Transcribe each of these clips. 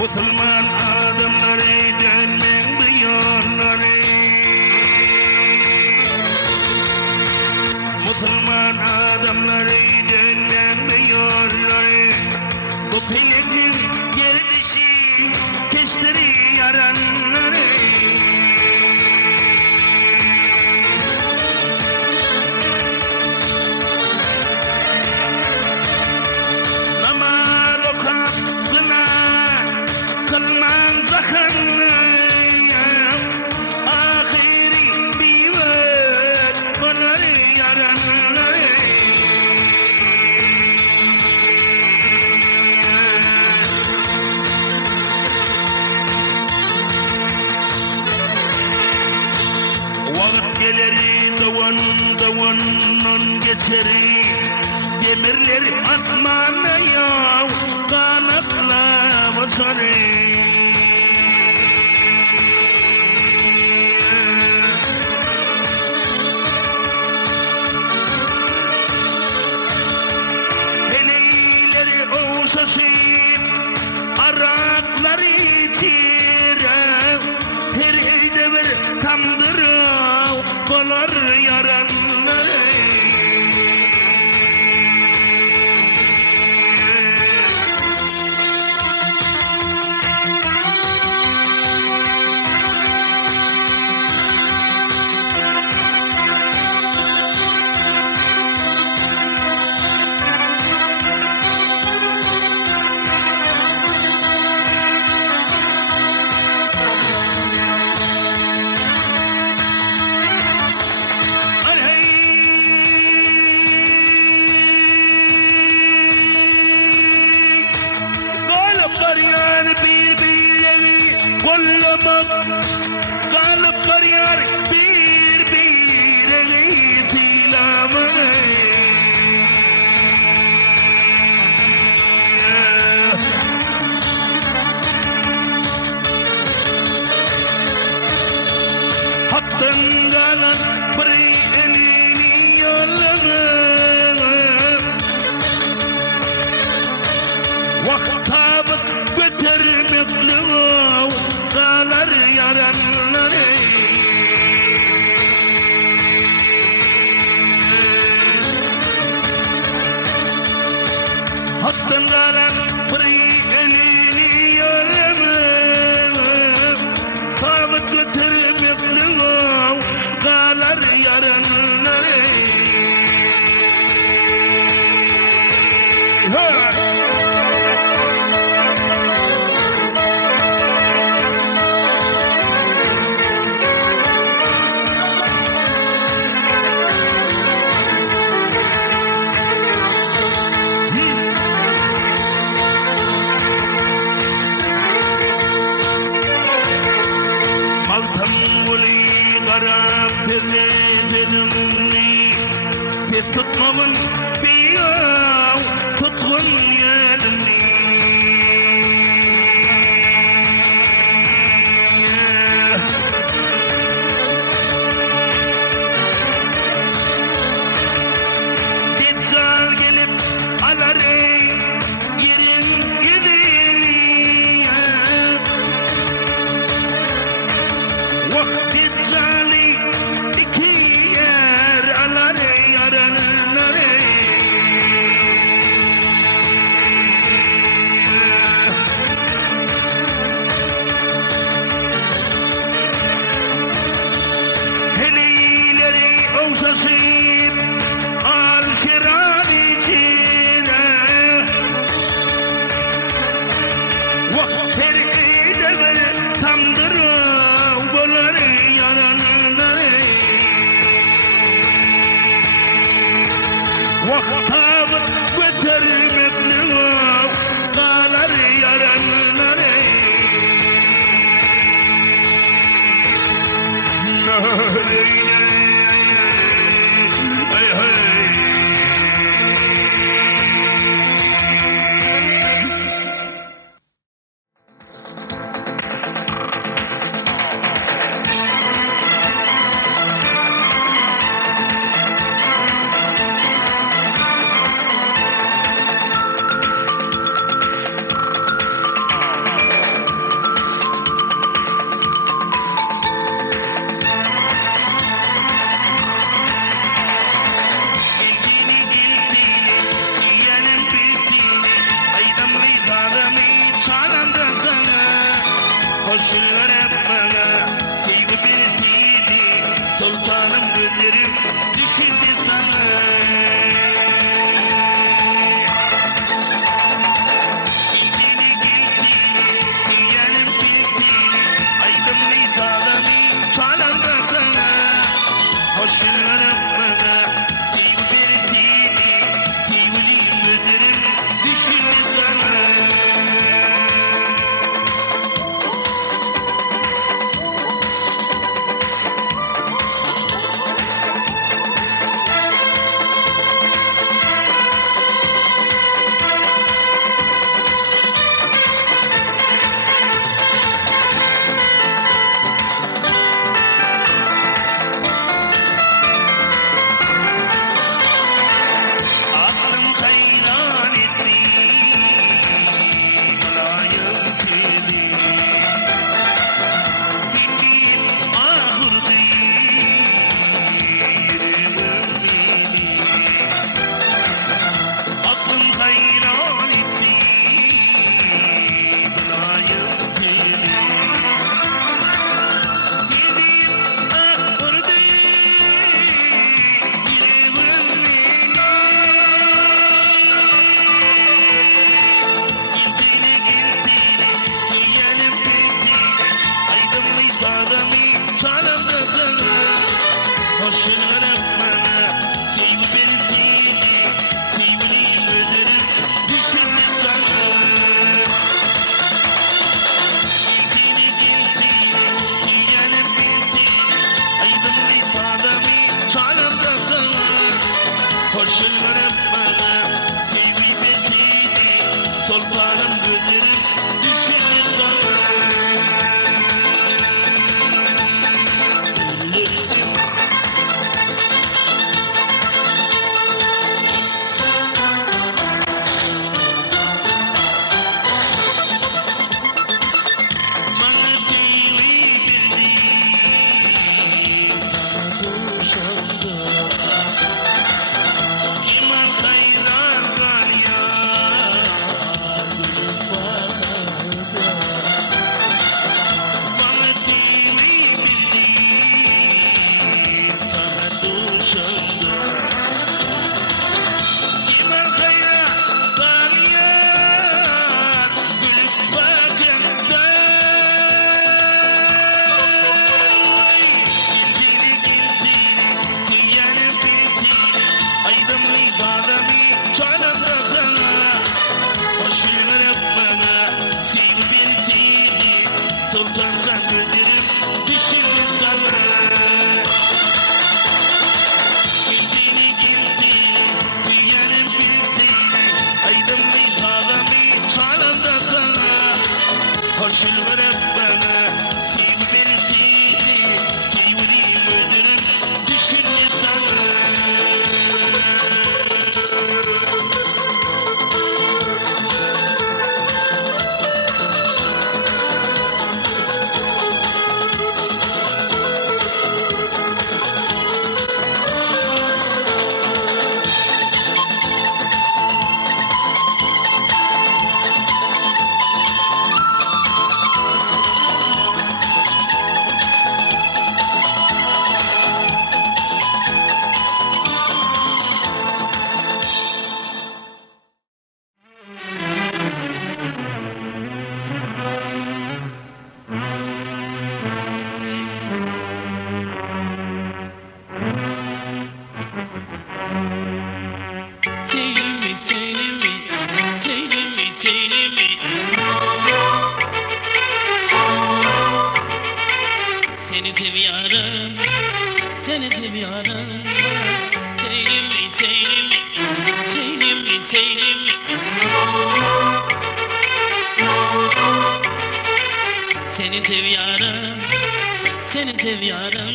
Müslüman adamları dönmen bir yolları, Müslüman adamları dönmen bir yolları. Bu peynirin gelişi keşleri yaranları. Davanın geçeri demirler asmana yav kanatla basarı. Heleyleri oşaşıp arakları içire, her eyde bir tamdırı kolar yaran. تكون بيا وتكون يلمني تتزال قلب على ري يرين يديني وقت تزالي كير على ري يرنري هليلري أوشاشيب الشرابي جينا وقفر إيدغل تمدر وبلري يرنري وقتاب وتر مبنغ قالري يرنري Sultanım gözlerim düşündü sana. Gildiğini diyelim bildiğini, aydım nizalını çalan da sana. Hoşlanırım bana, sevdiğini, sevdiğim gözlerim düşündü sana. Hoşlanırım bana, sevdiğini, sevdiğim gözlerim düşündü sana. Gildiğini, diyelim bildiğini, aydım ifademi çalım da sana. Hoşlanırım bana, sevdiğini, sultanım gözlerim düşündü sana. hoş yıllar hep bana. Sevdi beni sevdi, sevdiğim ölürüm, düşünme sana. Seni seviyorum, seni seviyorum. Sevdim mi, sevdim mi, sevdim mi, sevdim mi? Seni seviyorum, seni seviyorum.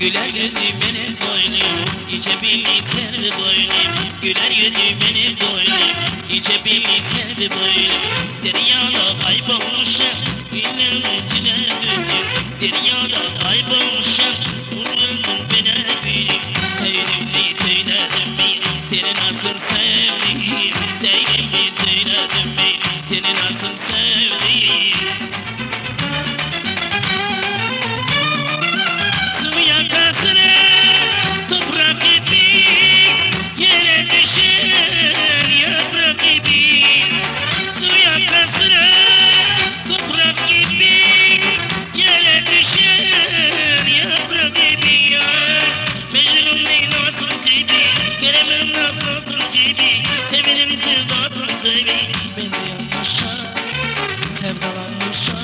Güler yüzüm benim boynum, içebilir servi boynum. Güler yüzüm benim boynum, içebilir servi boynum. Deryada kaybolmuşum, günlerimi tüner döndüm. Deryada kaybolmuşum, umrumdun bana benim. Sevdim mi, söyledim mi, seni nasıl sevdim. Sevdim mi, söyledim mi, seni nasıl sevdim. Toprak gibi yere düşer yaprak gibi. Su yakasına toprak gibi yere düşer yaprak gibi ya. Mecnun Leyla'sın gibi, Kerem'in Nazlı'sın gibi, sevenim sevdasın gibi. Ben de yanlışa, sevdalanmışa.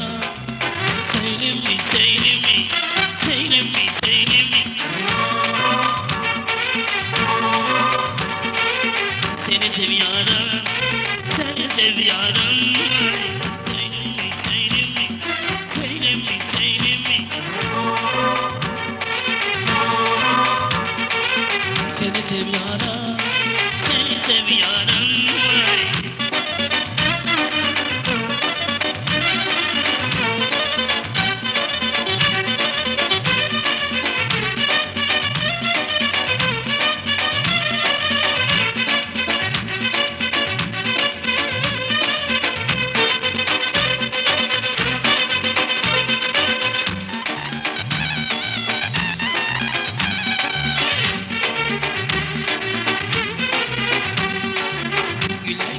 Sevdim mi, sevdim mi, sevdim mi, sevdim mi? Seni seviyorum, seni seviyorum. Sevdim mi, sevdim mi, sevdim mi, sevdim mi? Seni seviyorum, seni seviyorum.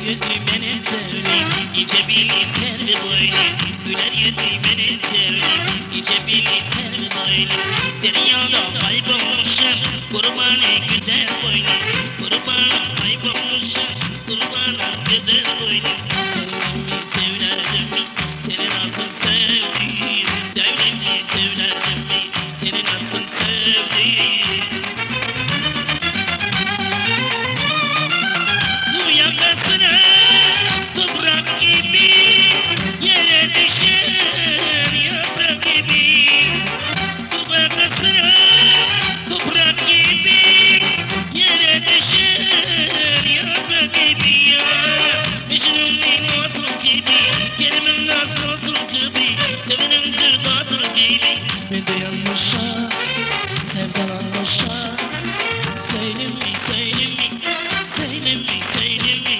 Yüzlü benim sevdim, içebilir servi boynum. Güler yüzlü benim sevdim, içebilir servi boynum. Deryada kaybolmuşum, kurbanı güzel boynum. Kurbanı kaybolmuşum, kurbanı güzel boynum. Sevdim mi, sevledim mi, seni nasıl sevdim. Sevdim mi, sevledim mi, seni nasıl sevdim. Su yakasına toprak gibi yere düşer yaprak gibi. Su yakasına toprak gibi yere düşer yaprak gibi ya. Mecnun Leyla'sın gibi, Kerem'in Nazlı'sın gibi, sevenim sevdasın gibi. Ben de yanlışa, sevdalanmışa. Sevdim mi, sevdim mi, sevdim mi, sevdim mi?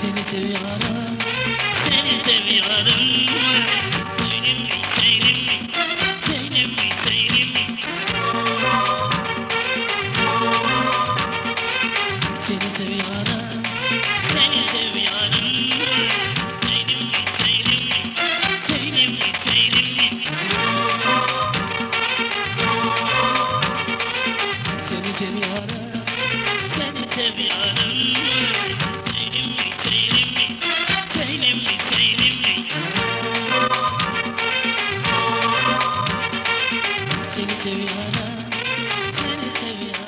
Seni seviyorum, seni seviyorum. Sevdim mi, sevdim mi, sevdim mi, sevdim mi? Seni seviyorum. Seni seviyorum. Sevdim mi, sevdim mi? Sevdim mi, sevdim mi? Seni seviyorum. Seni seviyorum. Sevdim mi, sevdim mi? Sevdim mi, sevdim mi? Seni seviyorum. Seni seviyorum.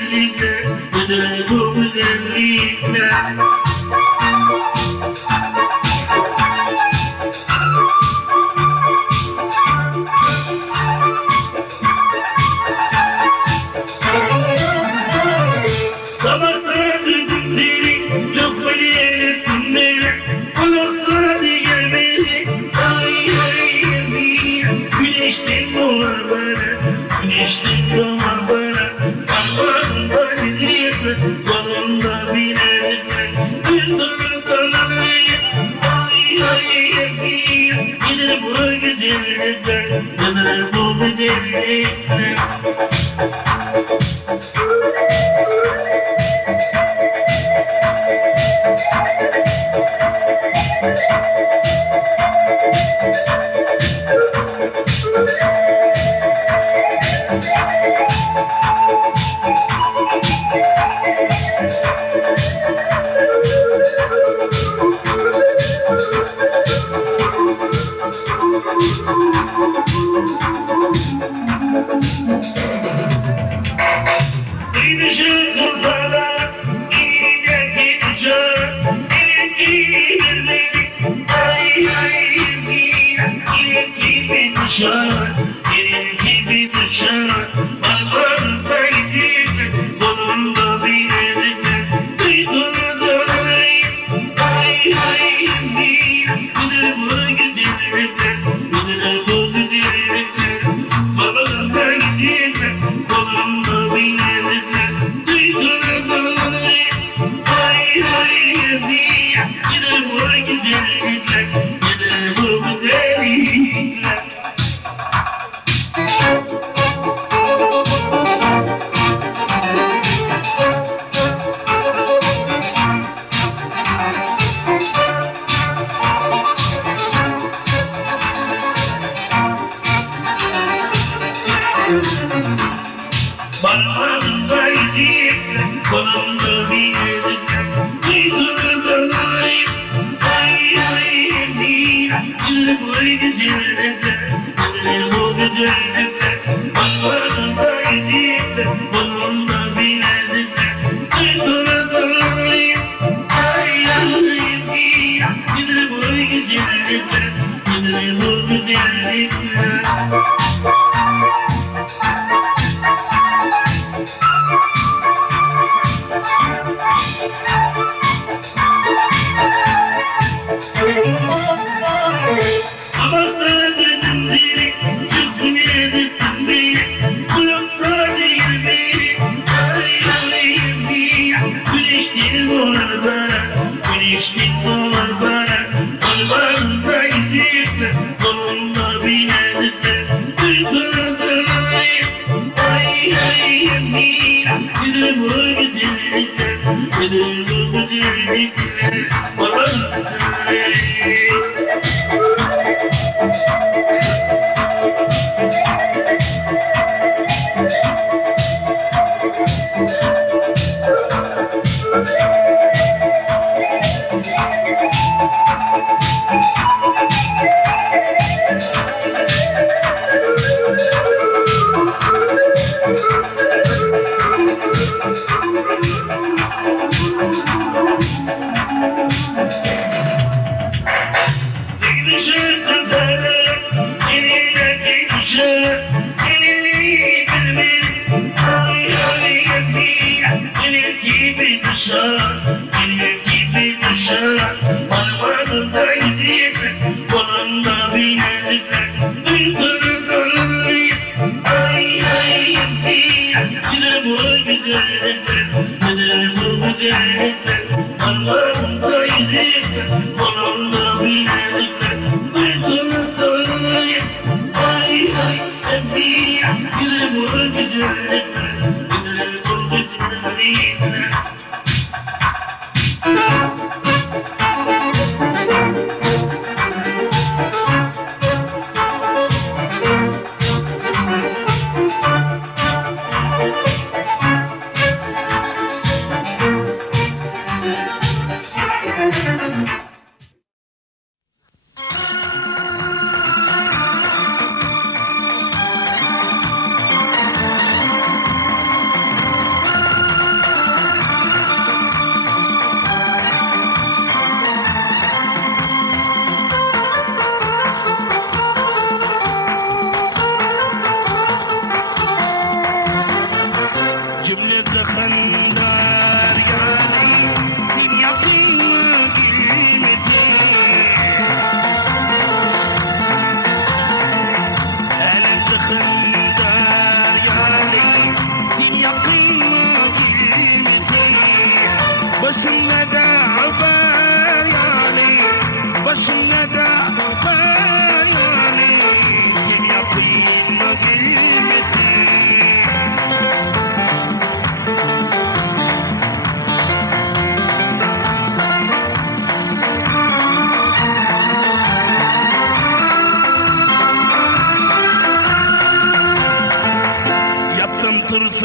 güzellikler, nedir bu güzellikler? Sabahlar günleri çok böyle günleri kulaklar gelmeli. Ay ay ay güneşten doğar bana, güneşten doğar bana. Aman izleyemez, yolunda binerler. Bir türlü tanrıyım. Ay ay ay nedir bu güzellikler, nedir bu güzellikler? Gidişin kurtlara, gidecek gidişe, gidip gidelim. Ay ay gidip gibi dışarı, gidip gibi dışarı. Barbarda gidip, kolunda bilelim. Duydurdu ay ay gidip bu güzellikler, nedir bu güzellikler? Barbarda gidip, kolunda bilelim. Barbarda gidip, kolunda bilelim. Duydurdu ay ay nedir bu güzellikler, nedir bu güzellikler? Barbarda gidip, kolunda bilelim. Duydurdu ay ay nedir bu güzellikler, nedir bu güzellikler? Sabahlar gündüzleri, çıksın beni, kulaklar gelmeli. Ay ay güneşten doğar bana, güneşten doğar bana. Barbarda gidip, kolunda binelim. Duydurdu ay ay nedir bu güzellikler, nedir bu güzellikler? Barbarda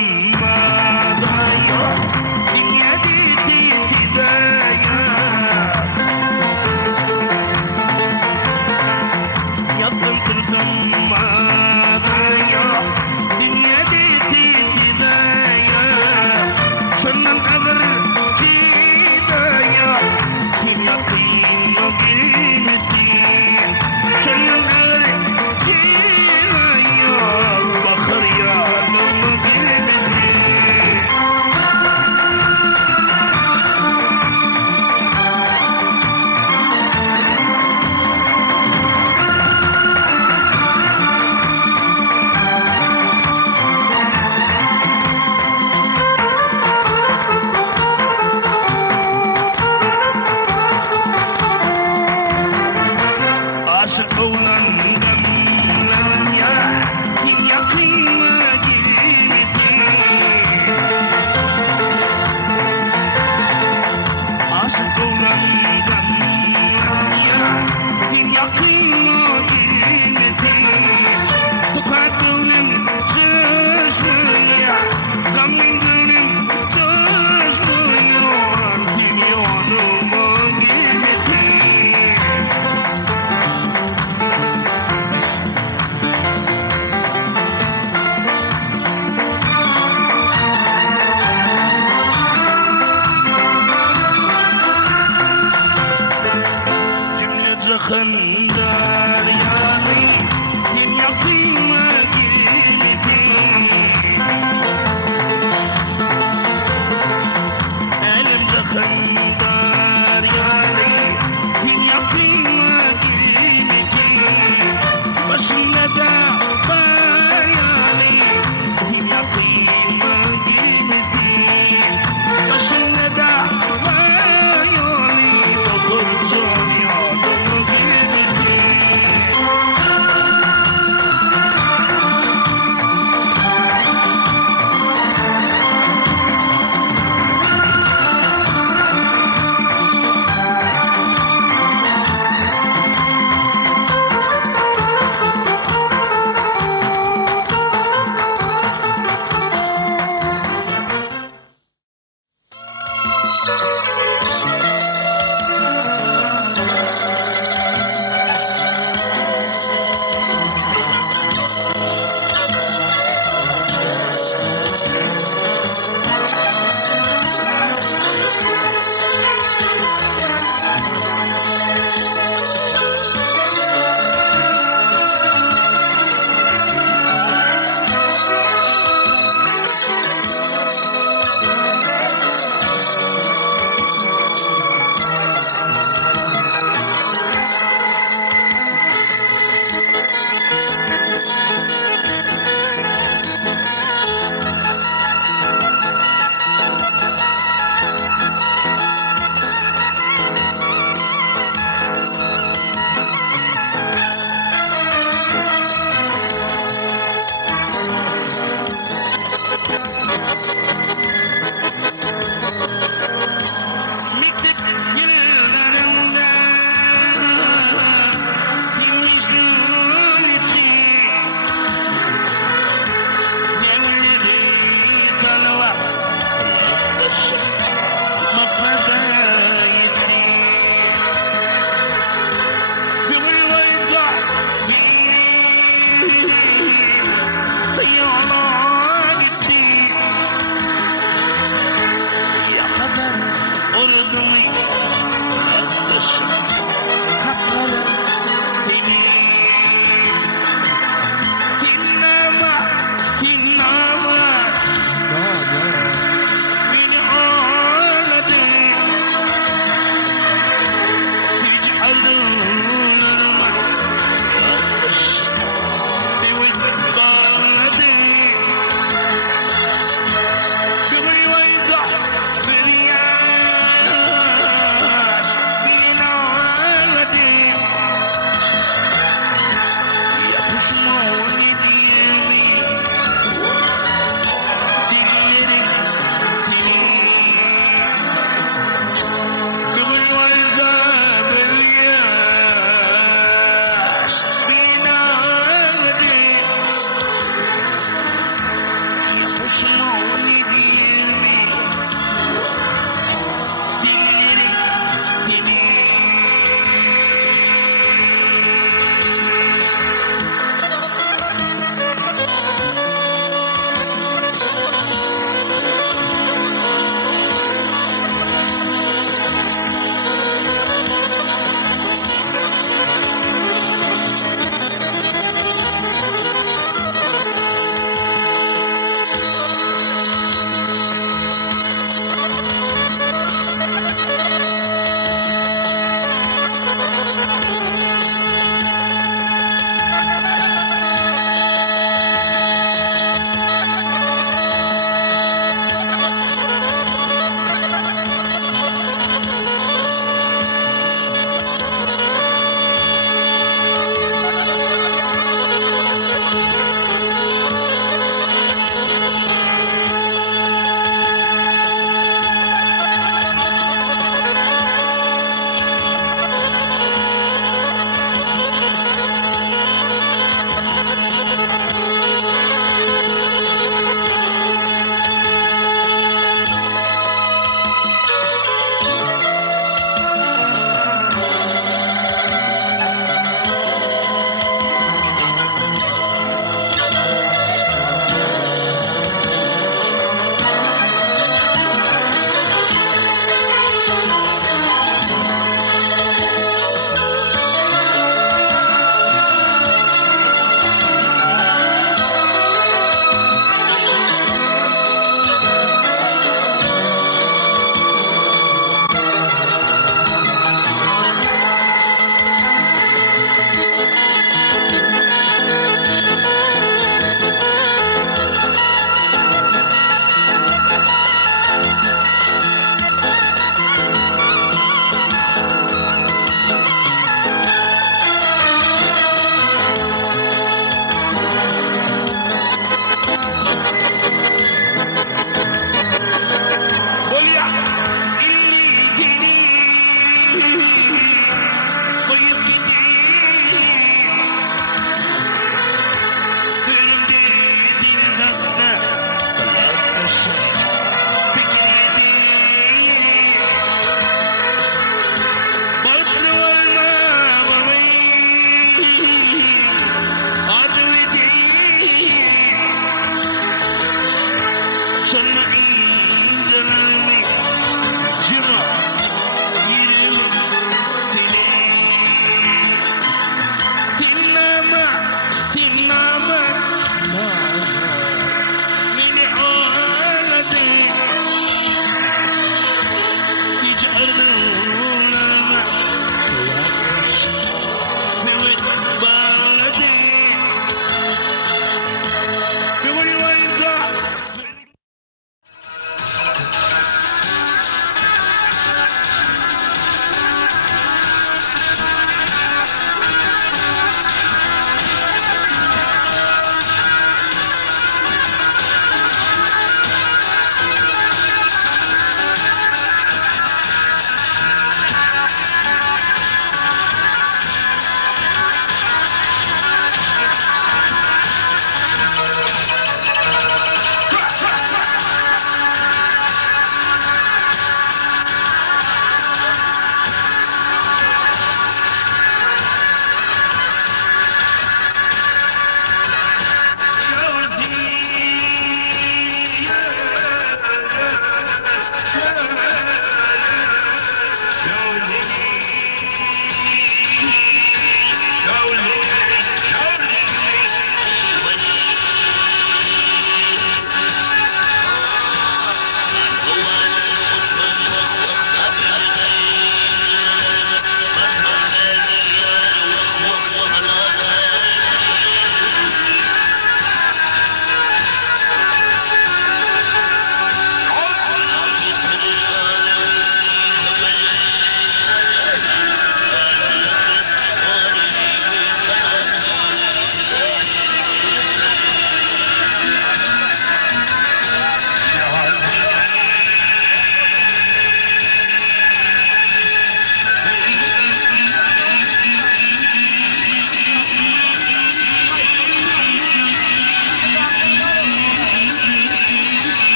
ماضايا دنيا دي بداية يضم تلقم ماضايا دنيا دي بداية شرنا الأمر بداية كم يعطي قيمتي شرنا الأمر بداية بخر يا لما قلبي Osmani değil mi? Dillerim seni. Bolya, illi dini, koyup gideyim. Önümde dinlenme, yaklaşık fikir edeyim. Baklı olma babayım, adım edeyim. Sonra indirimi cıma yerim seni. Dinleme, dinleme, beni ağladı. Hiç ardılama, evet bağladı. Bir vurayım da.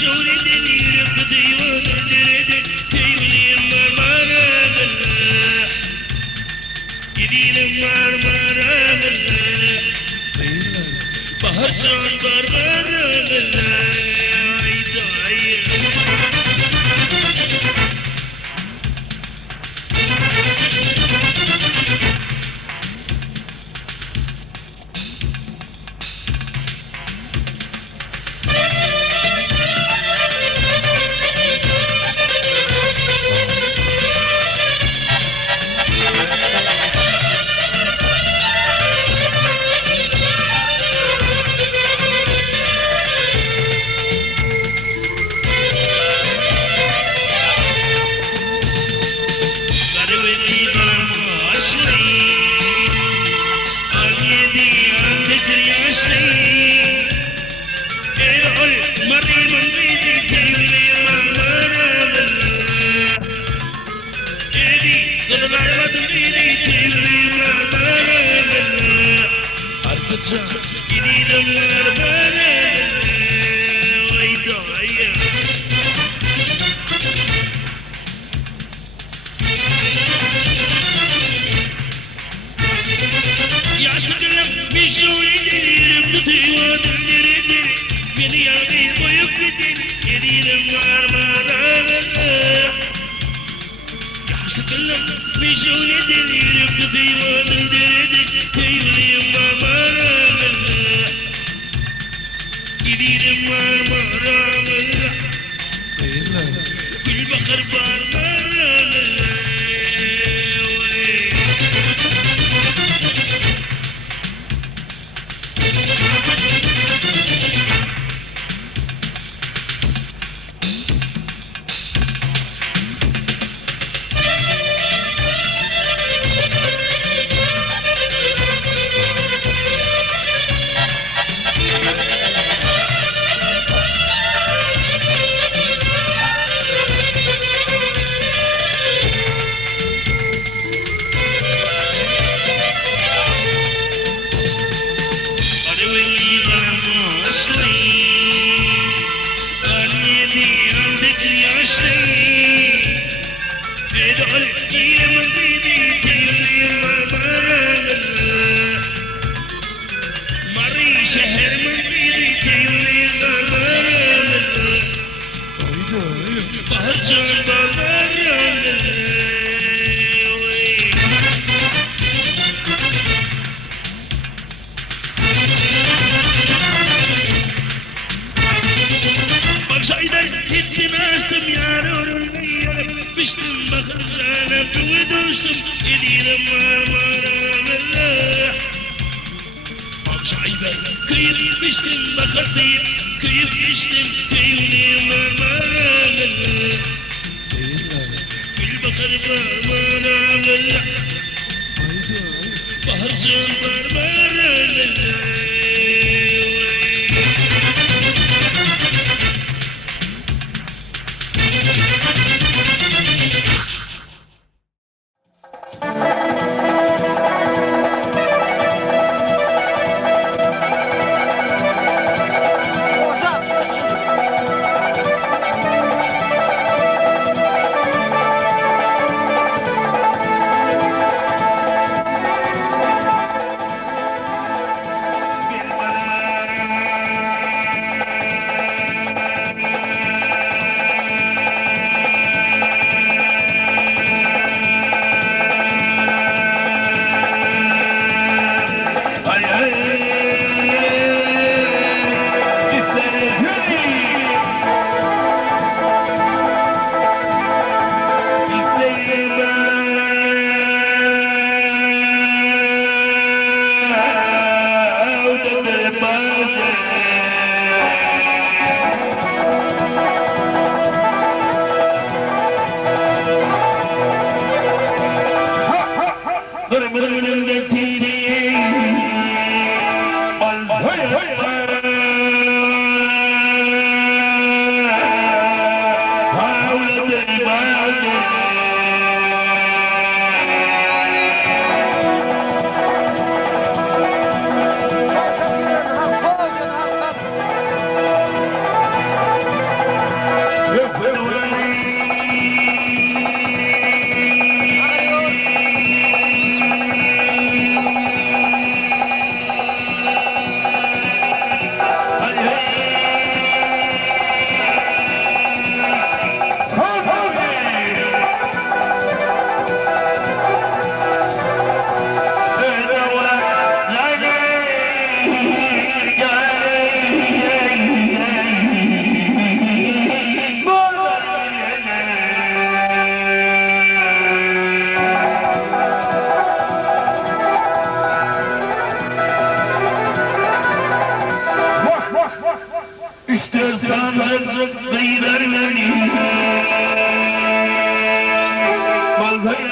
شوري دليل بدي ودرد تيولي مرمرة بالله يديل مرمرة بالله بهرجان مرمرة بالله عيد صدق غير مني والغير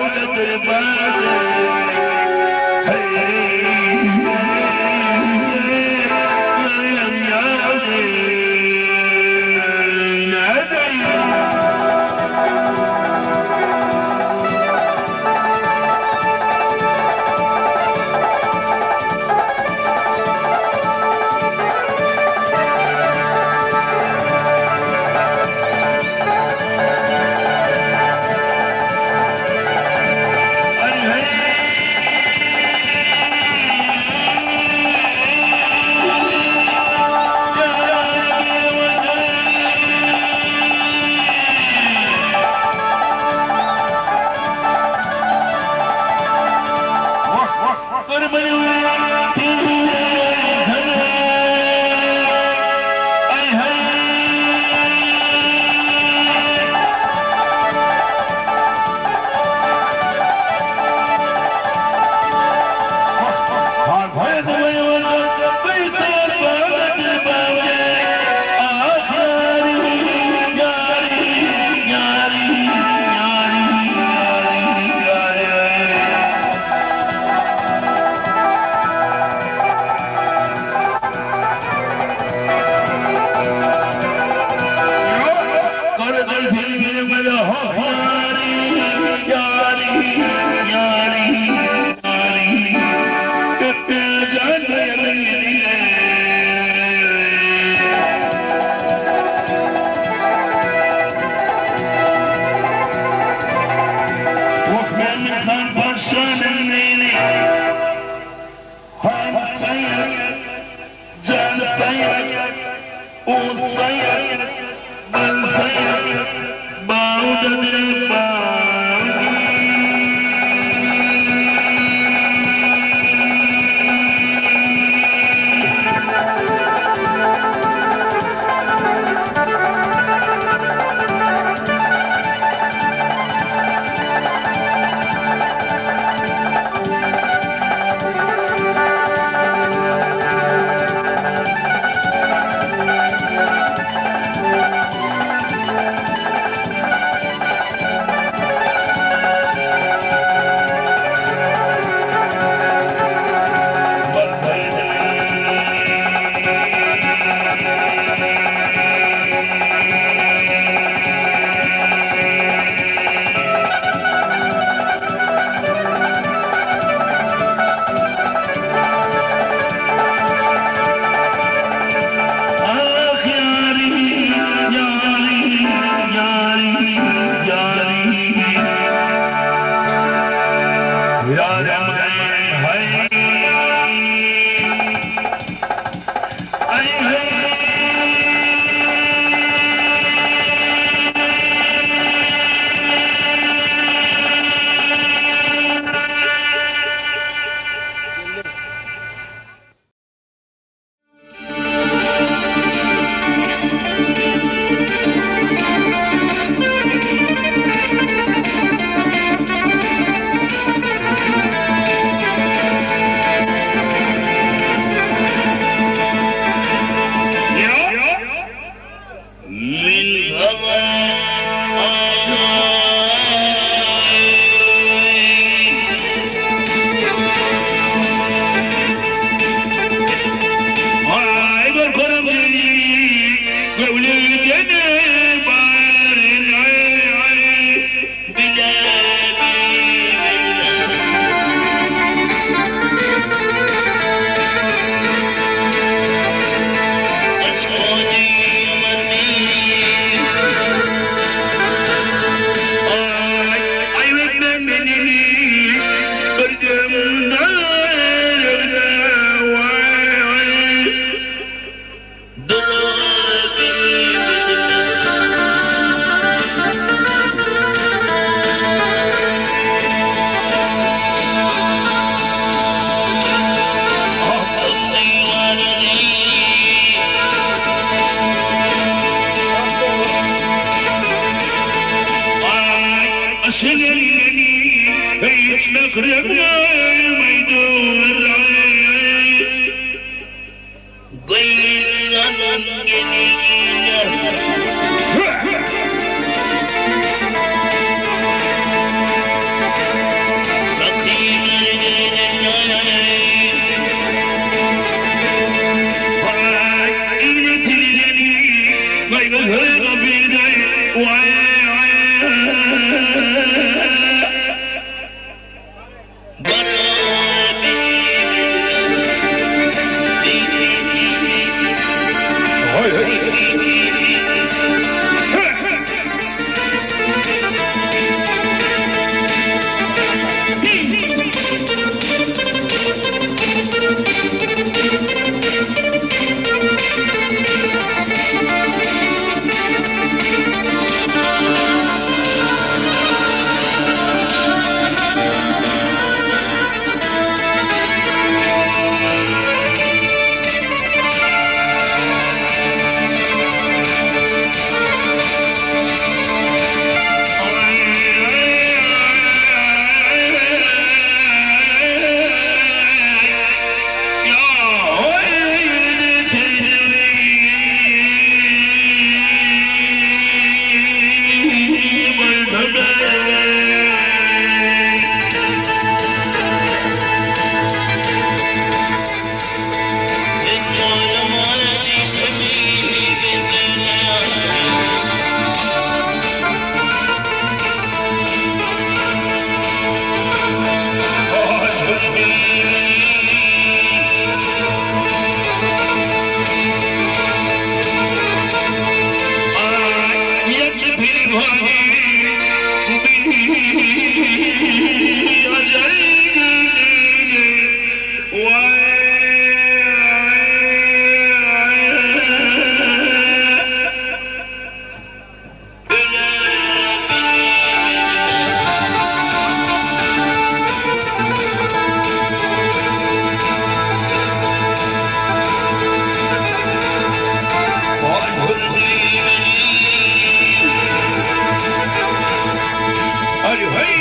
ولد البادر Hadi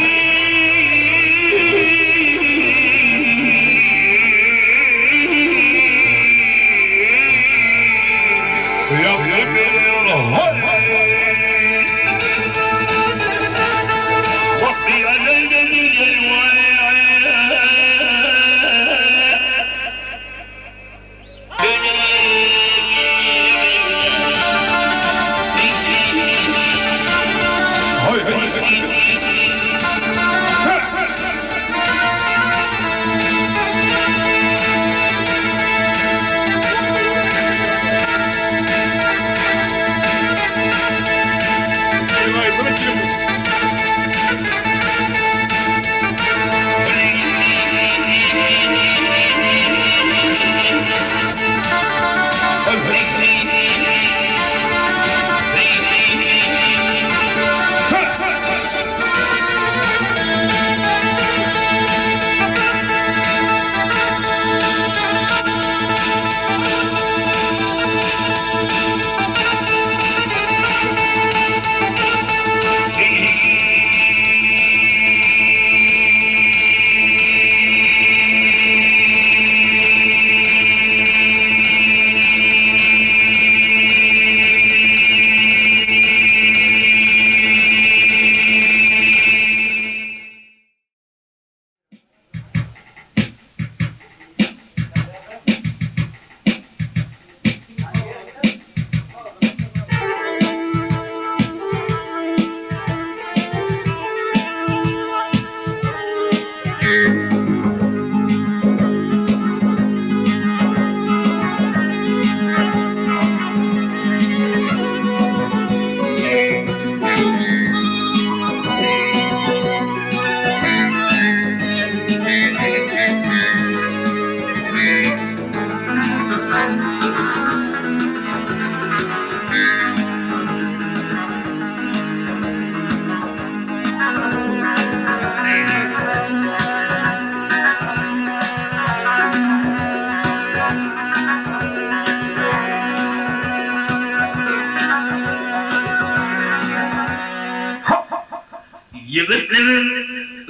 Yigitlerin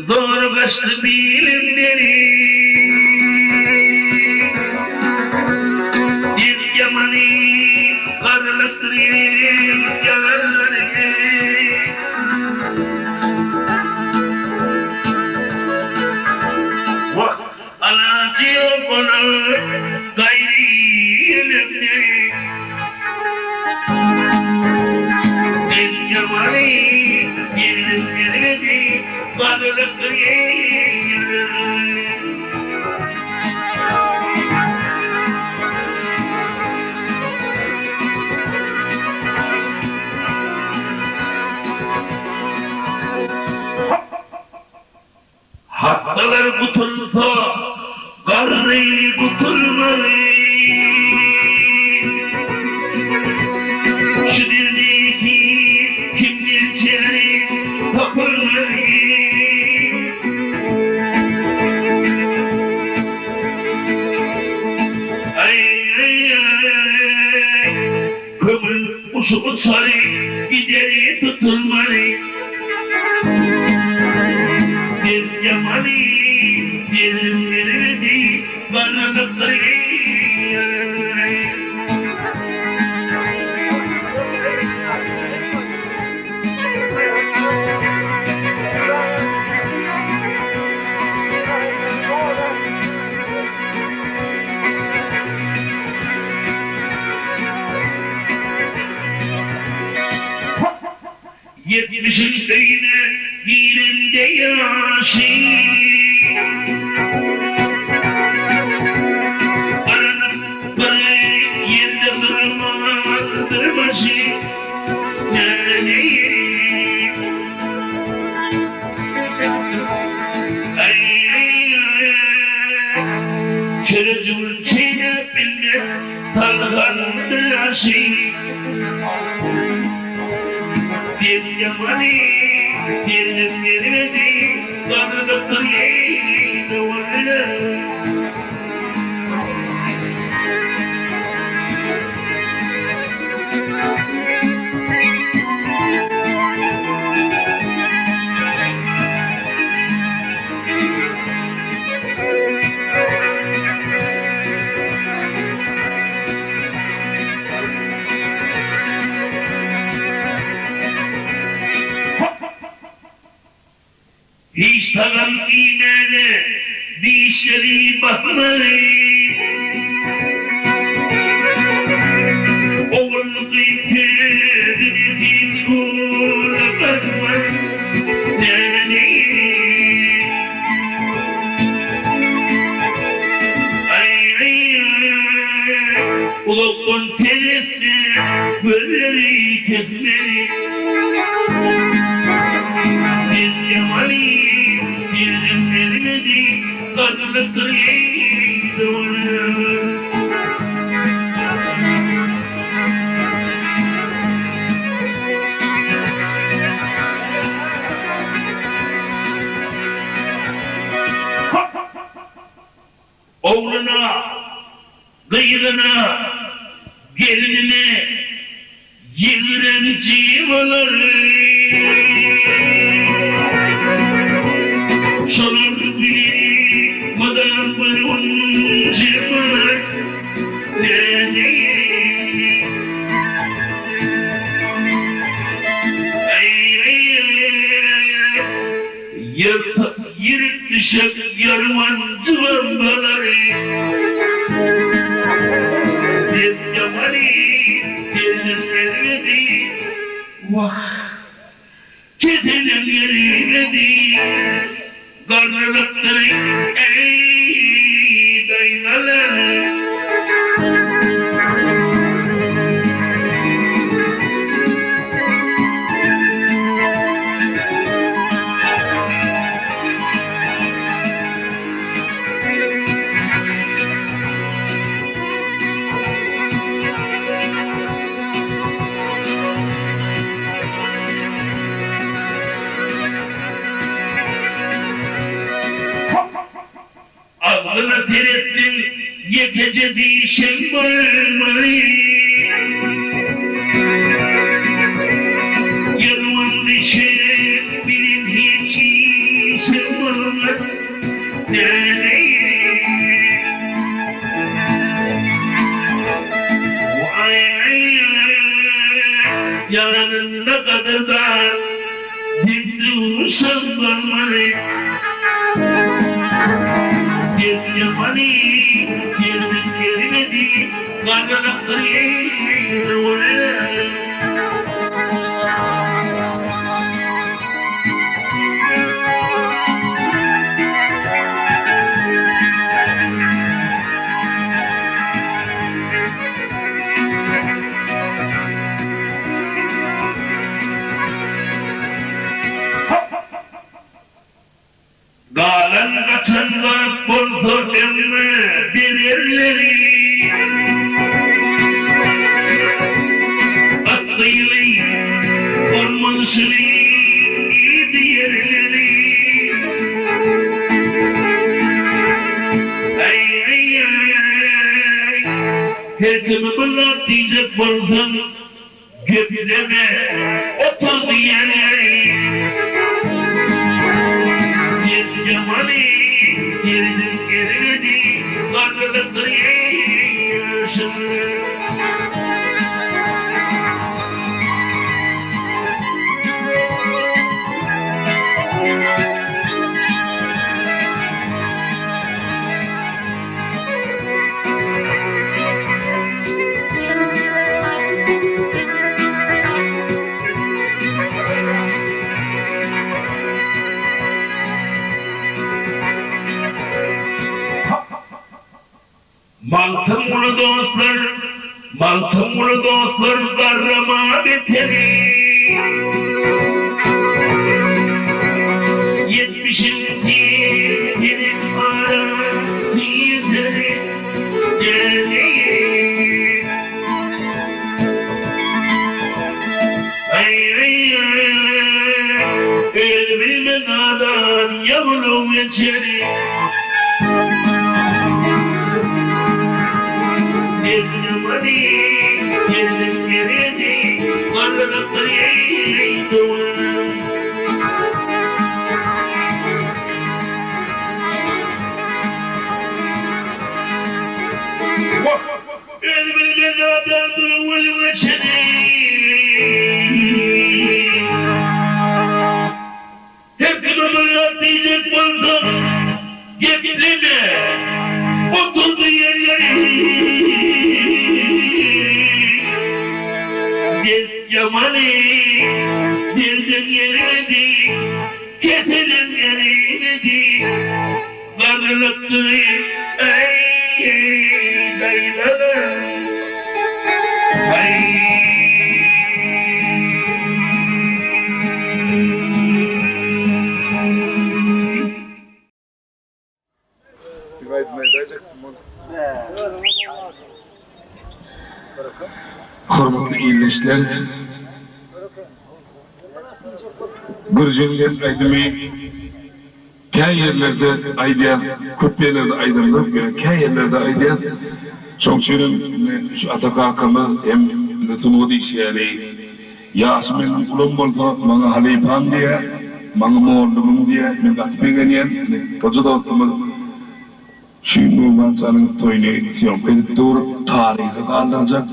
zor kaçtı bilimleri, bir yamani karlıktırayım yalanları. Vah anacıyor bana gayri ilimleri, bir yamani Yerleri varlık yerim. Hastalar kutulsa, karnı kutulmalı. Şu dildeki kimdir çeri tapırları. Ay ay ay, kömür uşu uçarı, gideri tutulmalı. Bir yamani, bir yerdi, varlıkları. Yetmişinde yine yaşayayım. Aranıp parayı yerde durmadır başı. Neredeyim? Ay ay ay, çörücümün çiğne bildi, tarlandı aşıyım. Bir yamani, bir yerdi, varlıktır yeğde varlık. hiç takan iğnene dişleri bakmadı. Oğlunu kıytırdı hiç kula bakmadı. Ulukun teresi gölleri kesmeli. Bir cemali yüzüm vermedi, kadılıktır eğdi onu. Oğluna, kıyılına, gelinine yediren civaları çalır biri madem bunun civaları yırık düşek yarman civaları Keselim yerine karnılıktır ey daynalar. Ağlına terettin yekece dişim varmayı. Yarımın dişi benim hiç işim varmaz. Yanında kadar da dinli uşak varmayı. Yemani, yermedi, kadılıktır eğdi onu. Galan kaçanlar bozdu emme belirleri. Atlıyla orman sürüydü yerleri. Ay ay ay, herkemi bana diyecek bolsan göpüleme oturdu yerleri. Cemali yerinin yerine karnılıktır yaşım. Mantımlı dostlar, mantımlı dostlar karrama beteri. 70'in senin arası yüzleri geleyi. Ay ay ay, ölümün adam yavrum içeri. Yemani, yerinin yerine karnılıktır eğdi onu. Ölümün adamı ölüm içeri. Hep kımımın adlı Getirme. Oturdu yerleri. Biz Cemal'i bildim yerine keselim yerine varlıktı ey beylerim. Hormatly iýleşler, Gürjüngen aýdymy käý ýerlerde aýdýan, köp ýerlerde aýdyldyk, käý ýerlerde aýdýan. Şoňçyň şu atakakamy hem tunuw diýşäli. Ýaşmyn ulum bolsa, maňa halifam diýe, maňa mollumum diýe, men gatbegenýän, toja dostumyz. Şu Nurmançanyň toýuny syýop edip dur, taryhy galdyrjak.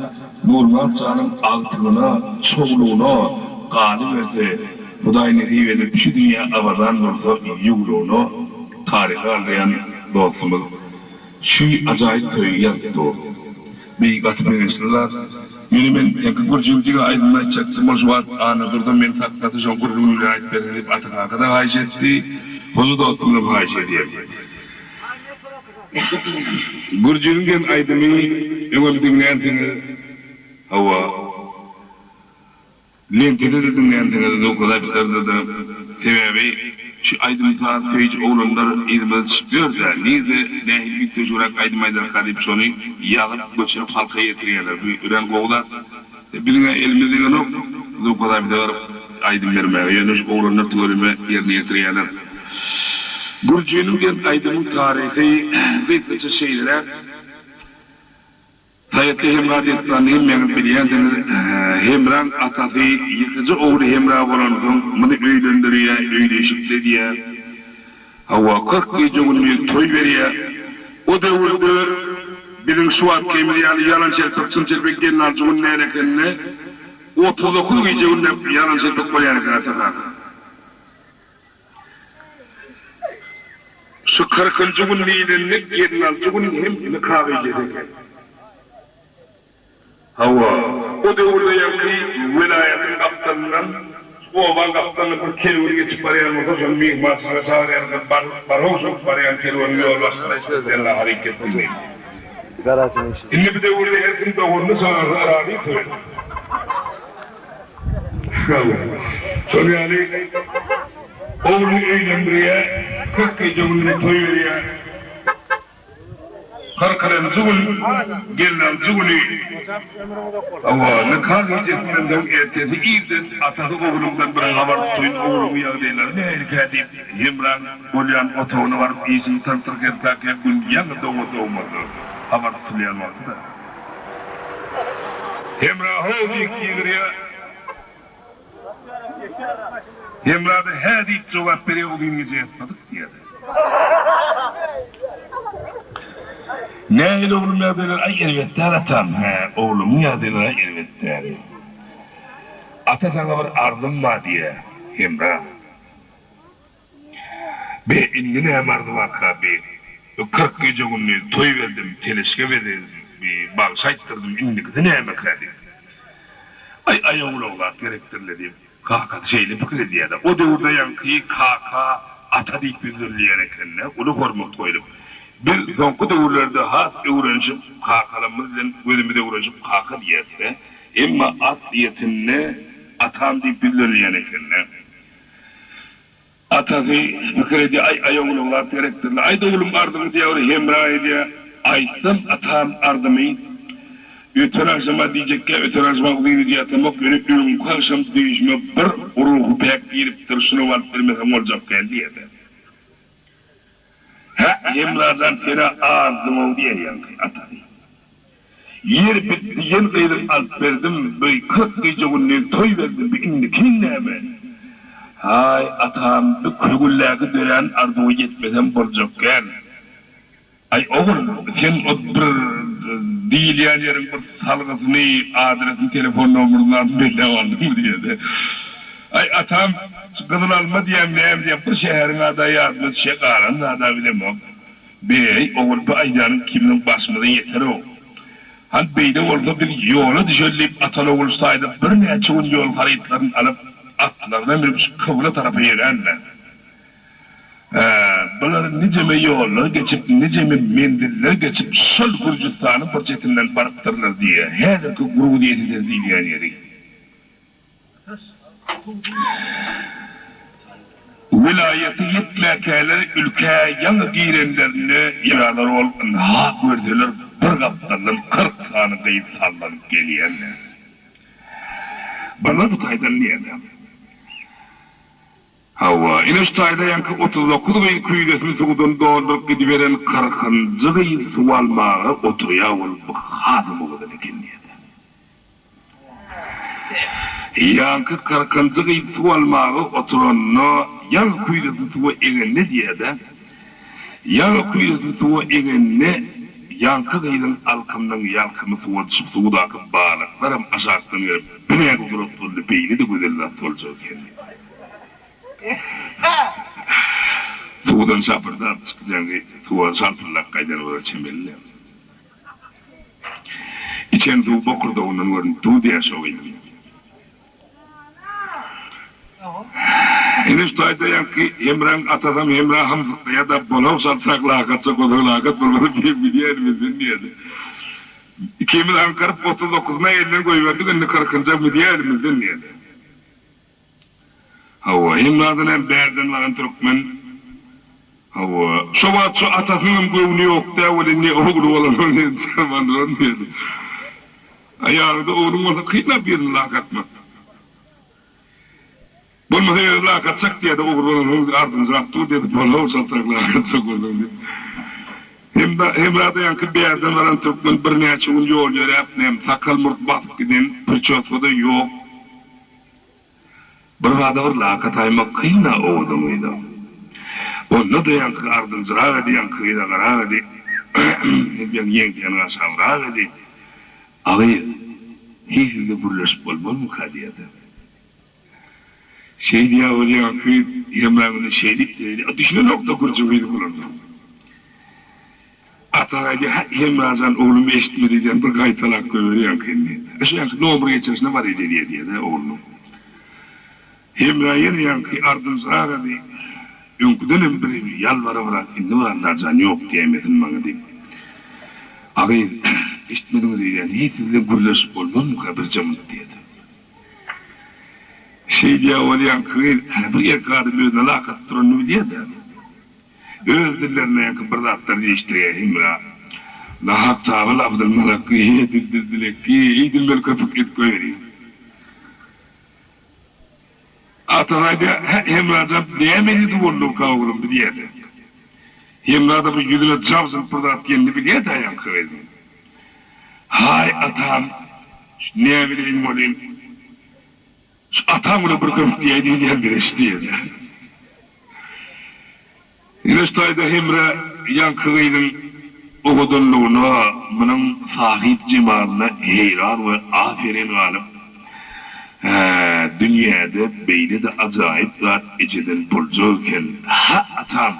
Nurmançanyň altygyna, çoğluğuna galyp etse, Hudaýny hiwedip şu dünýä awadan bolsa ýugruny taryhy alýan dostumyz. Şu ajaýyp toýy ýazdy. Bir gatbegençler, meni men Gürjündiňe aýdylmaýçak, mojwat ana durda men sakdaty şol Gürjündiňe aýdyp berip ataka da gaýjetdi. Bunu dostumyz gaýjetdi. Gürjüngen aýdymy öweldiňden hawa lentede dinleyenlere de o kadar bizlerde de sebebi şu aydın saat feyci oğlanlar ilmez çıkıyor da neyse nehir tecrübek aydın maydan kadip şunu yağıp göçürüp halka yetiriyorlar. Bir üren koğular birine elimizden yok o kadar bir de var aydın vermeye yani şu oğlanlar tuvalime yerine yetiriyorlar. Gürcü'nün aydının tarihi ve şeylere Sayıklı Hemra destanıyım men bilýänsiniz Hemran atasy ýekinji ogly Hemra bolansoň muny öýlendirýär, öýleşikdirýär. Hawa 40 ýyl toý berýär. O döwürde biziň Şuwat kemiri ýaly ýalançylyk çylçylbek gelin alçygyň närekenne 39 ýyl ýalançylyk bolýan eken. Şu 40-njy gün liýdenlik gelin alçygyň hem nikahy edildi. Hawa, o döwürde ýa-ki welaýatyň gapdandan, owan gapdandan bir kelwür geçip barýan bolsa, mehmaslyga çagyrýan barhoşuk barýan kelwür ýol başlaýar, ella hareket edýär. Garatyň işi. Indi bir döwürde her kim döwürde çagyrdy, arady töwer. Şol ýaly, ogly öýlendirýär, 40 ýyl toý berýär. Karkaran zugul, gelin zuguli. Ama nikah gecesinden ertesi iyiden atası oğlumdan bir haber suyun oğlumu yağdaylar. Ne erkedi? Hemran, bolyan otağını var, iyisini tanıtırk etlerken gün yanı doğmadı. Haber sulayan vardı da. Hemra hovdik yigriye. Hemra'da hedik cevap veriyor o gün gece yatmadık diyedi. Ne oğlum ya derler, ay elbette aratam, oğlum ya derler, ay elbette. Ata sana bir ardım var diye, Hemra. Be indi ne mardım vaka be, 40 gece günlüğü toy verdim, teleşke verdim, bir bal şayttırdım, indi kızı ne emek verdim. Ay oğlum gerektirledim, kaka şeyli fikri diye de, o devirde yankıyı kaka ata deyip bildirleyerek onu hormat koydum. Bir sonku döwürlerde has öwrenşip kakalarymyzdan gözümde öwrenşip kaka diýerse, emma at diýetinde atam diýip bildirýän ekenler. Atasy pikirdi ay oğlumlar gerekdirler. Ay oğlum ardymy diýär Hemra diýär. Aýtdym atam ardymy. Ötüraşma diýjekkä ötüraşma diýýär atam görüp ýürüm karşym diýişme bir urugy pek giripdir şunu walyp bilmesem boljak geldi. Hemradan sera ardım ol diye yankı atanı. Yer bittiyen gayrim alt verdim, böyle 40 gece günlüğün toy verdim, bir indi kinleme. Hay atam, bir külgüllâki dören ardığı yetmeden borcakken. Ay oğlum, sen o bir değil yani yerin bir salgısını, adresin, telefon numarından belli oldu diye. Ay atam, kızıl alma diyem neyem diyem, bir şehrin adayı adını çek aran, aday bilemem. Bey oğul bu aydanın kiminin basmadan yeter o. Han beyde orada bir yola düzelleyip atalı olsaydı bir neçe gün yol haritalarını alıp atlarına bir kıvra tarafa yerlerler. Bunlar niceme yollar geçip niceme mendiller geçip sol Gürcistan'ın porçetinden barıktırlar diye. Her ki grubu diyetidir değil yani yeri. Vilayeti yetmekeler ülkeye yanı girenlerine yaralar olun ha gördüler bir kaptanın 40 tane kayıp sallanıp geliyenler. Bana bu taydan niye de? Hava, iniş tayda yankı 39 bin küydesini suğudun doldurup gidiveren 40. kıyı su almağı oturuya olup hadım oğudan iken niye de? Yankı 40. kıyı su almağı oturanına yan küydesini suğu eğenne diye de yan küydesini suğu eğenne yankı kıyının alkımdan yalkımı suğu düşüp suğuda akıp bağlaklarım aşağısını verip birine kudurup tullu beyni de güzeller tolcuk kendine. Suğudan şapırdan çıkacağını suğudan şartırlak kaydan olarak çemelli. İçen suğu bokurda onun varın tuğ diye şoğuydu. Eniş tayda yankı hemran atasam hemran hamzıkta ya da bolav şartsak lakat çok olur lakat bulmadı bir diyelimizin diyedi. İkimiz Ankara'p 39'una elini koyuverdik önünü 40. mı diyelimizin diyedi. Hava hemradın hem berden varan Türkmen hava şobat şu atasının gövni yok da öyle ne oğlu olan öyle çarmandıran diyedi. Ayağında oğlum olsa kıyla birini lakatma. Bulmasa yeri lakatsak diye de oğlu olan ardınca attı dedi. Bolav şartsak lakatsak oldum dedi. Hemrada yankı bir yerden varan Türkmen bir neçe gün yol yere hem sakal murt batıp giden pırçotfada yok. Bir vada var lakat aymak kıyla oğudu muydu? Onda da yankı ardınca rağedi yankıyla rağedi. Hep yankı yanı aşağı rağedi. Ağayı hiçbir burleşip olmalı mı kadiyede? Şey diye öyle yankı yemrağını şeylik deydi. Düşünün nokta kurcumuydu bulundu. Atağayı yemrağızan oğlumu eşitmediyden bir gaytalak koyuyor yankıydı. Eşe yankı ne olur geçerisine var idi diye de oğlum. Hemrayen yankı ardınca rağedi. Yunkudanım bir yalvara varan indi varanlarcan yok diyemedim bana deyip. Ağayı eşitmedim deyden hiç sizden gürleşip olmaz mı kabircamın diyedi. Şey diye öyle yankı bu erkadı böyle lakat duranı diyedi. Öz dillerine yankı bir zatlar değiştiriyor hemra. Nahak tağıl Abdülmalak'ı iyi dilek iyi diller köpük et koyuyor. Atağaydı hemrada diyemedi duvarlı kavulum diyedi. Hemrada bu yüzüne cavzın pırdat kendini biliyedi ayakkabıydı. Hay atam, ne bileyim olayım. Atam bunu bırakıp diyedi diye bir isteyedi. İlestayda hemre yankıgıydın oğudunluğuna, bunun sahip cimarına heyran ve aferin alıp dünyada beyni de acayip zat içiden bulcuyken ha atam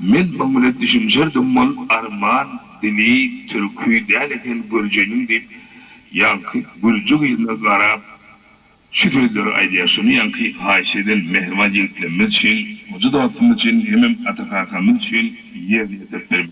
men bana düşüncerdim mon arman dili türkü derken göreceğim deyip yankı gürcüğüne garap şükürler aydiyasını yankı hayseden mehman yüklenmek için vücut atımız için hemen atakamız için yer yeterli.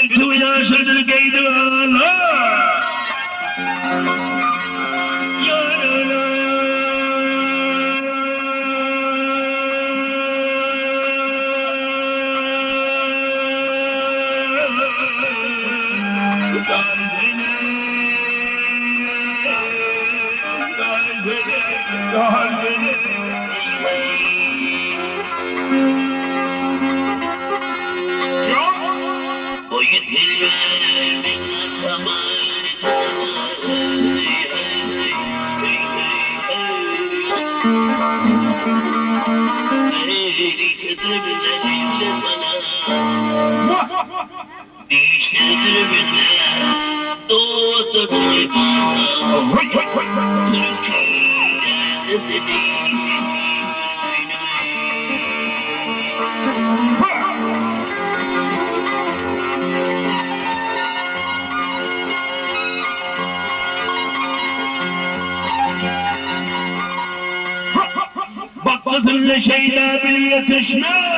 انتو يا شد القيدان يا بطل شينا باليتشمال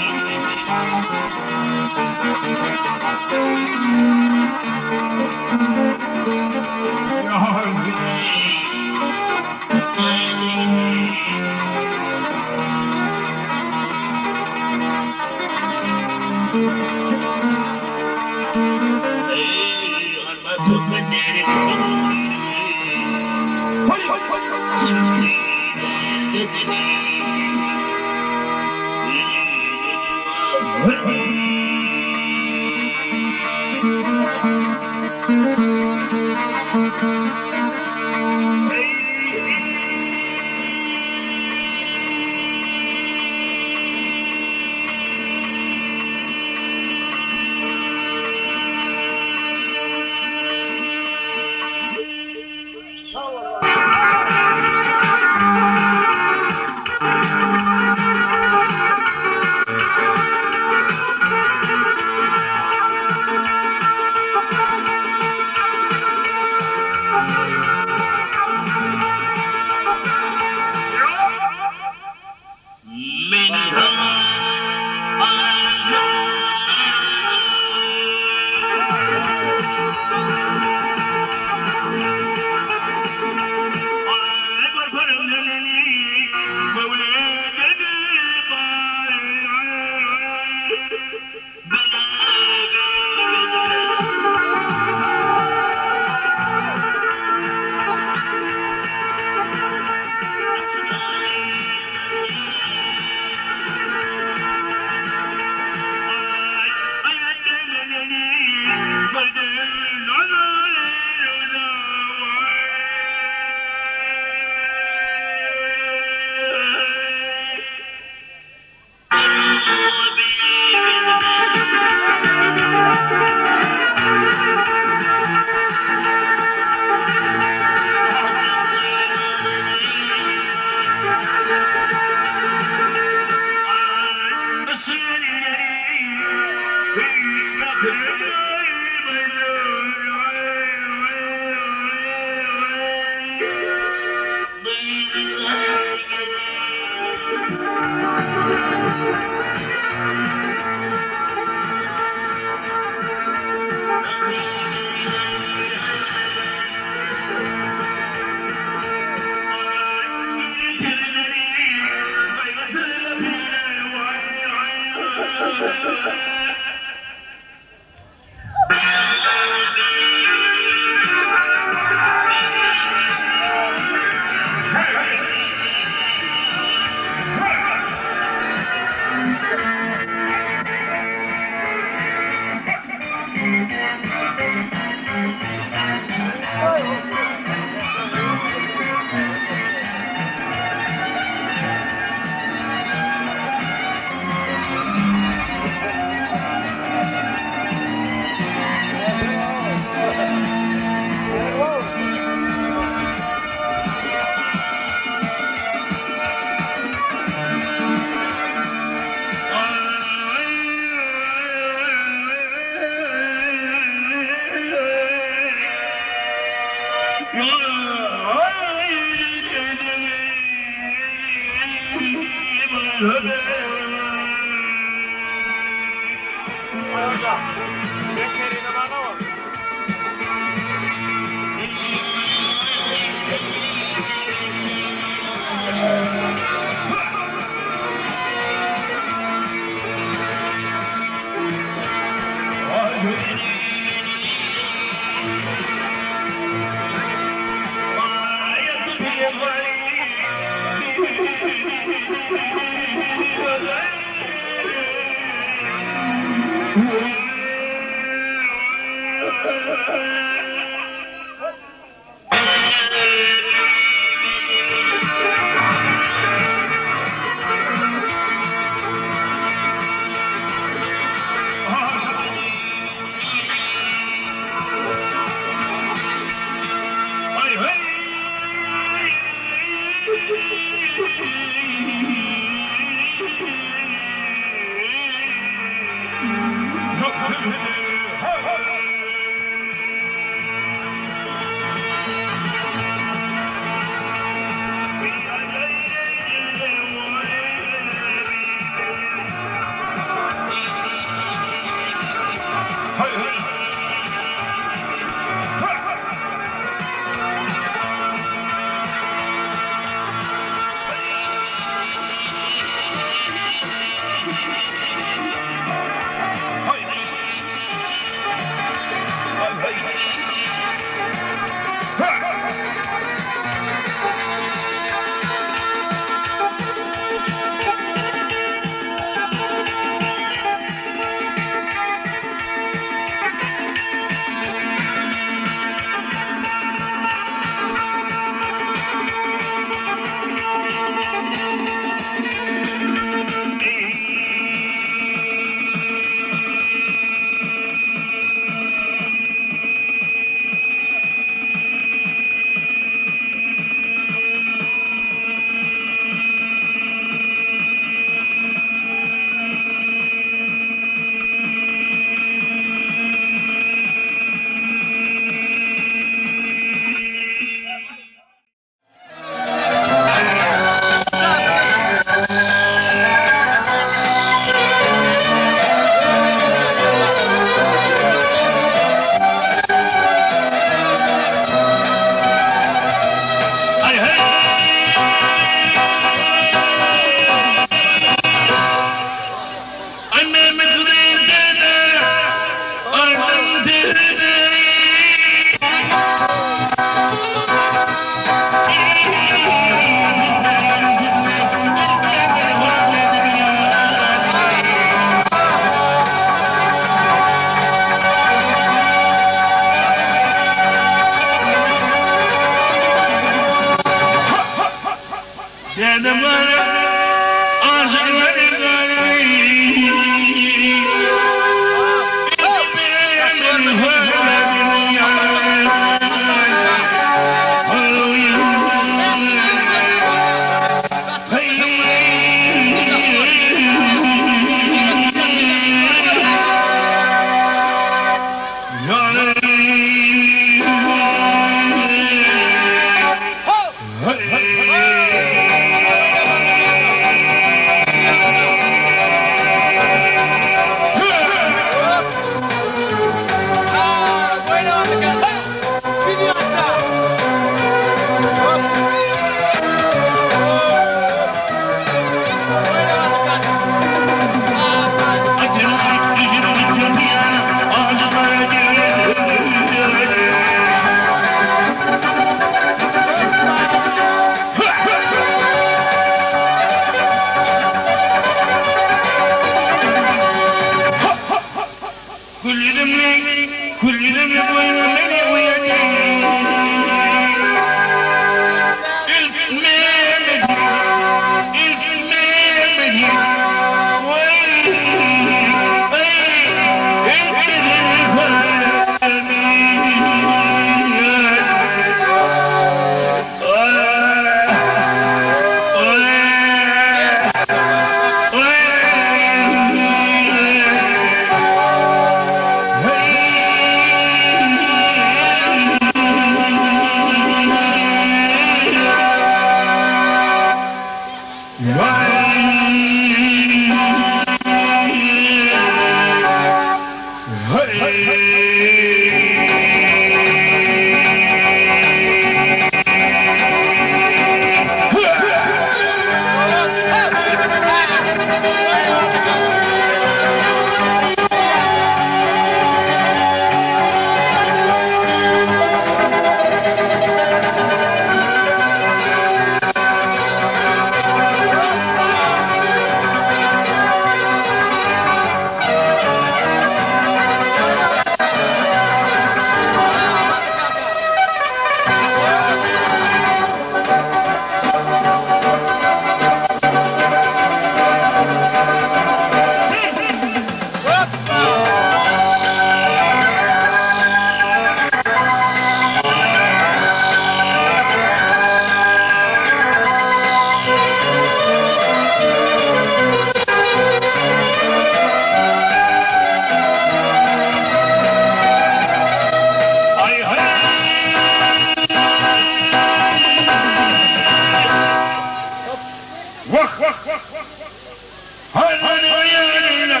Halını yanına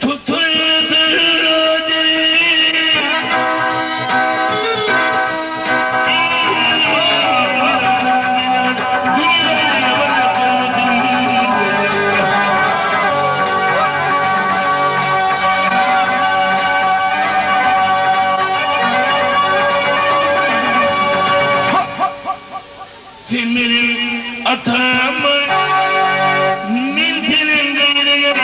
tutuyordu. Sen benim atamı milkinin gayrı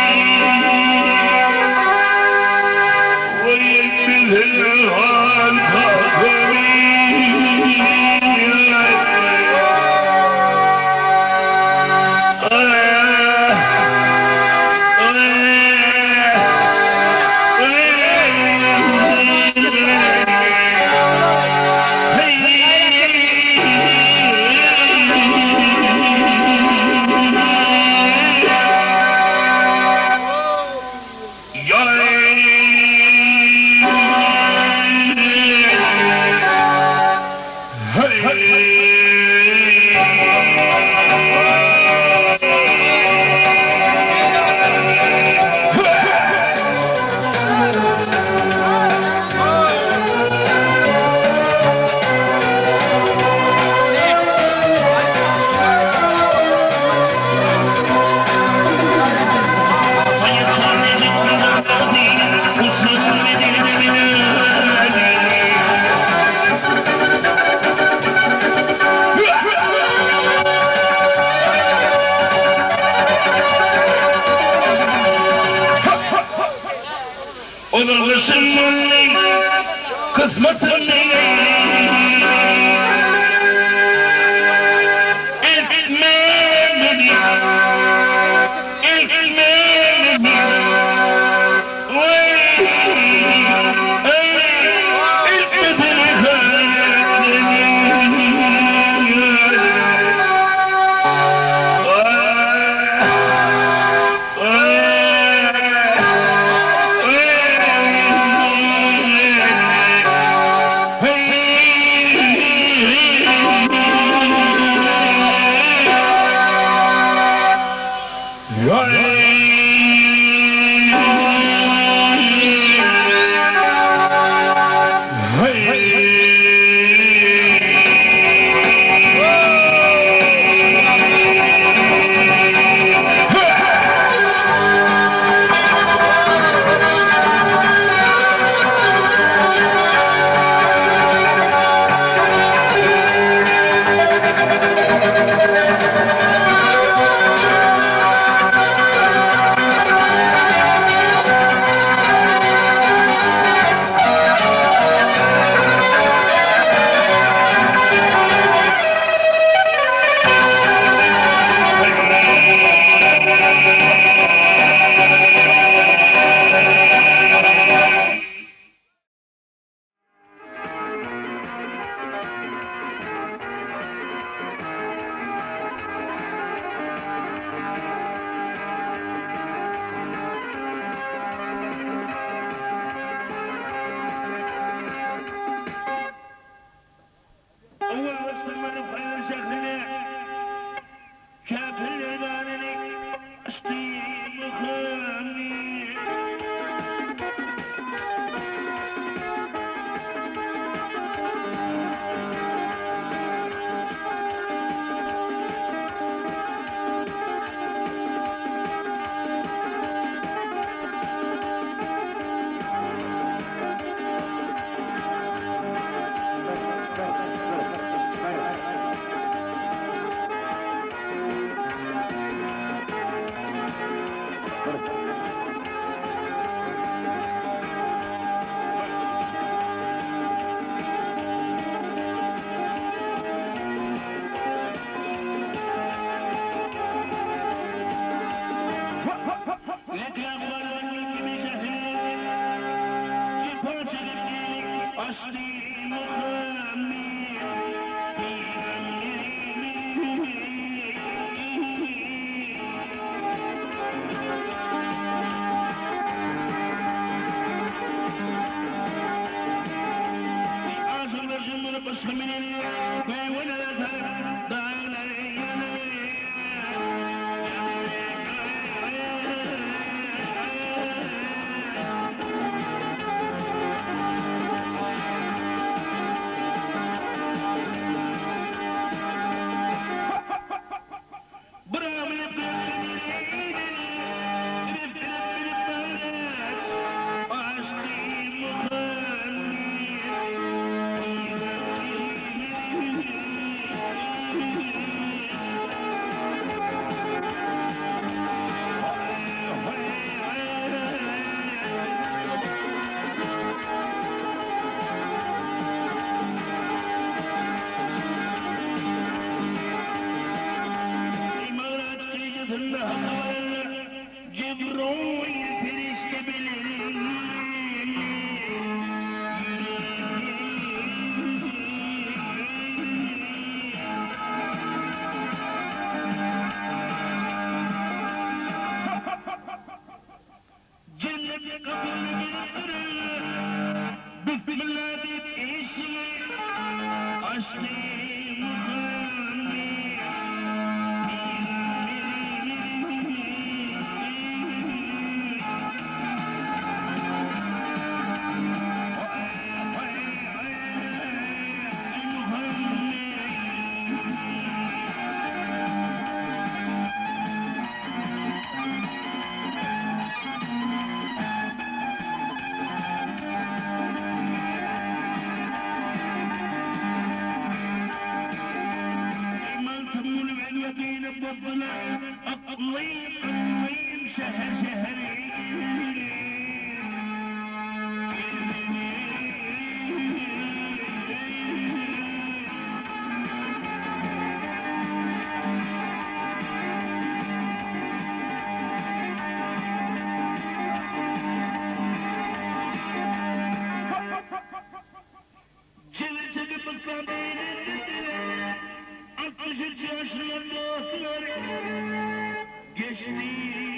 ويكبذ الهان Onun ışınının kısmetini ilkmemini بقينا بفضلة أقليم شهر Çevir bakalım. 60 yaşlarında geçti.